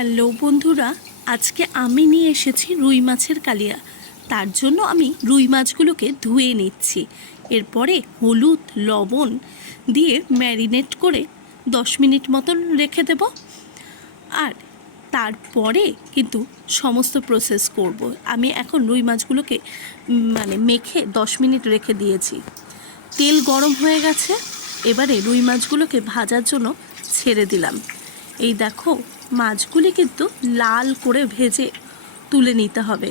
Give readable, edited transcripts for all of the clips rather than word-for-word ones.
Hello বন্ধুরা, আজকে আমি নিয়ে এসেছি রুই মাছের কালিয়া। তার জন্য আমি রুই মাছগুলোকে ধুয়ে নিচ্ছি। এরপরে হলুদ লবণ দিয়ে ম্যারিনেট করে 10 মিনিট মতন রেখে দেব। আর তারপরে কিন্তু সমস্ত প্রসেস করব। আমি এখন রুই মাছগুলোকে মেখে 10 মিনিট রেখে দিয়েছি। তেল গরম হয়ে গেছে, এবারে রুই মাছগুলোকে ভাজার জন্য ছেড়ে দিলাম। এই দেখো, মাছগুলি কিন্তু লাল করে ভেজে তুলে নিতে হবে।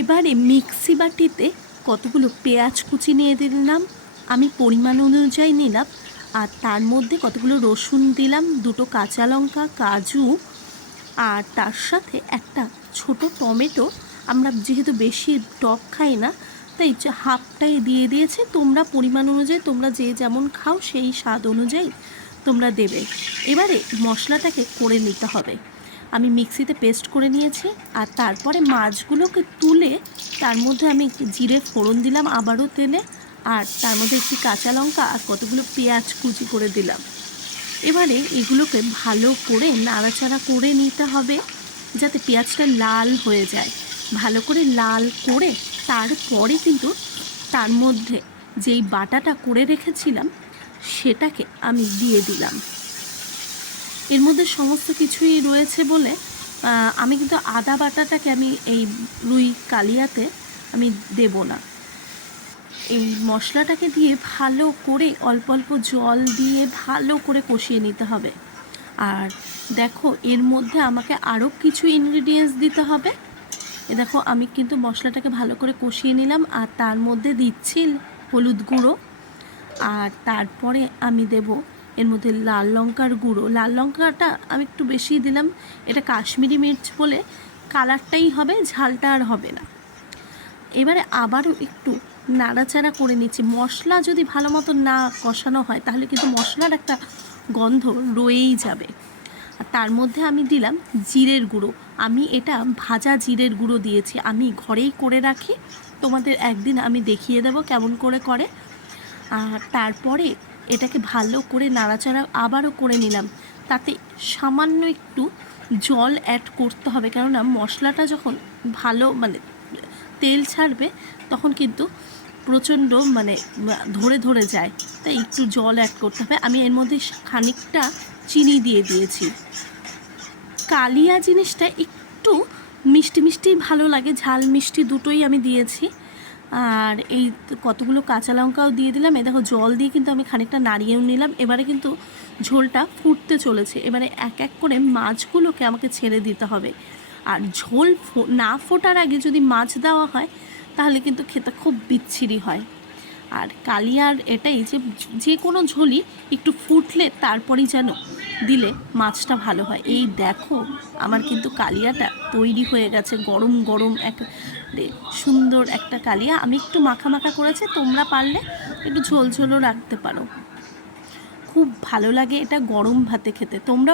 এবারে মিক্সি বাটিতে কতগুলো পেঁয়াজ কুচি নিয়ে দিলাম, আমি পরিমাণ অনুযায়ী নিলাম। আর তার মধ্যে কতগুলো রসুন দিলাম, 2টো কাঁচা লঙ্কা, কাজু, আর তার সাথে একটা ছোট টমেটো। আমরা যেহেতু বেশি টক খাই না, তাই হাফটাই দিয়ে দিয়েছে। তোমরা পরিমাণ অনুযায়ী, তোমরা যে যেমন খাও সেই স্বাদ অনুযায়ী তোমরা দেবে। এবারে মশলাটাকে করে নিতে হবে। আমি মিক্সিতে পেস্ট করে নিয়েছি। আর তারপরে মাছগুলোকে তুলে তার মধ্যে আমি জিরে ফোড়ন দিলাম আবারও তেলে। আর তার মধ্যে একটি কাঁচা লঙ্কা আর কতগুলো পেঁয়াজ কুচি করে দিলাম। এবারে এগুলোকে ভালো করে নাড়াচাড়া করে নিতে হবে, যাতে পেঁয়াজটা লাল হয়ে যায়। ভালো করে লাল করে তারপরে কিন্তু তার মধ্যে যেই বাটাটা করে রেখেছিলাম সেটাকে আমি দিয়ে দিলাম। এর মধ্যে সমস্ত কিছুই রয়েছে বলে আমি কিন্তু আদা বাটাটাকে আমি এই রুই কালিয়াতে আমি দেব না। এই মশলাটাকে দিয়ে ভালো করে অল্প অল্প জল দিয়ে ভালো করে কষিয়ে নিতে হবে। আর দেখো, এর মধ্যে আমাকে আরও কিছু ইনগ্রিডিয়েন্টস দিতে হবে। দেখো, আমি কিন্তু মশলাটাকে ভালো করে কষিয়ে নিলাম। আর তার মধ্যে দিচ্ছি হলুদ গুঁড়ো। আর তারপরে আমি দেব এর মধ্যে লাল লঙ্কার গুঁড়ো। লাল লঙ্কাটা আমি একটু বেশি দিলাম, এটা কাশ্মীরি মির্চ বলে কালারটাই হবে, ঝালটা আর হবে না। এবারে আবারও একটু নাড়াচাড়া করে নিচ্ছি। মশলা যদি ভালো মতো না কষানো হয় তাহলে কিন্তু মশলার একটা গন্ধ রয়েই যাবে। আর তার মধ্যে আমি দিলাম জিরের গুঁড়ো। আমি এটা ভাজা জিরের গুঁড়ো দিয়েছি, আমি ঘরেই করে রাখি। তোমাদের একদিন আমি দেখিয়ে দেবো কেমন করে করে। আর তারপরে এটাকে ভালো করে নাড়াচাড়া আবারও করে নিলাম। তাতে সামান্য একটু জল অ্যাড করতে হবে, কেননা মশলাটা যখন ভালো তেল ছাড়বে তখন কিন্তু প্রচণ্ড ধরে ধরে যায়, তাই একটু জল অ্যাড করতে হবে। আমি এর মধ্যে খানিকটা চিনি দিয়ে দিয়েছি। কালিয়া জিনিসটা একটু মিষ্টি মিষ্টি ভালো লাগে, ঝাল মিষ্টি দুটোই আমি দিয়েছি। আর এই কতগুলো কাঁচা লঙ্কাও দিয়ে দিলাম। এ দেখো, জল দিয়ে কিন্তু আমি খানিকটা নাড়িয়েও নিলাম। এবারে কিন্তু ঝোলটা ফুটতে চলেছে। এবারে এক এক করে মাছগুলোকে আমাকে ছেড়ে দিতে হবে। আর ঝোল না ফোটার আগে যদি মাছ দেওয়া হয় তাহলে কিন্তু খেতে খুব বিচ্ছিরি হয়। আর কালিয়ার এটাই যে কোনো ঝোলই একটু ফুটলে তারপরেই যেন দিলে মাছটা ভালো হয়। এই দেখো, আমার কিন্তু কালিয়াটা তৈরি হয়ে গেছে। গরম গরম এক সুন্দর একটা কালিয়া। আমি একটু মাখা মাখা করেছি, তোমরা পারলে একটু ঝোল ঝোলও রাখতে পারো। খুব ভালো লাগে এটা গরম ভাতে খেতে। তোমরা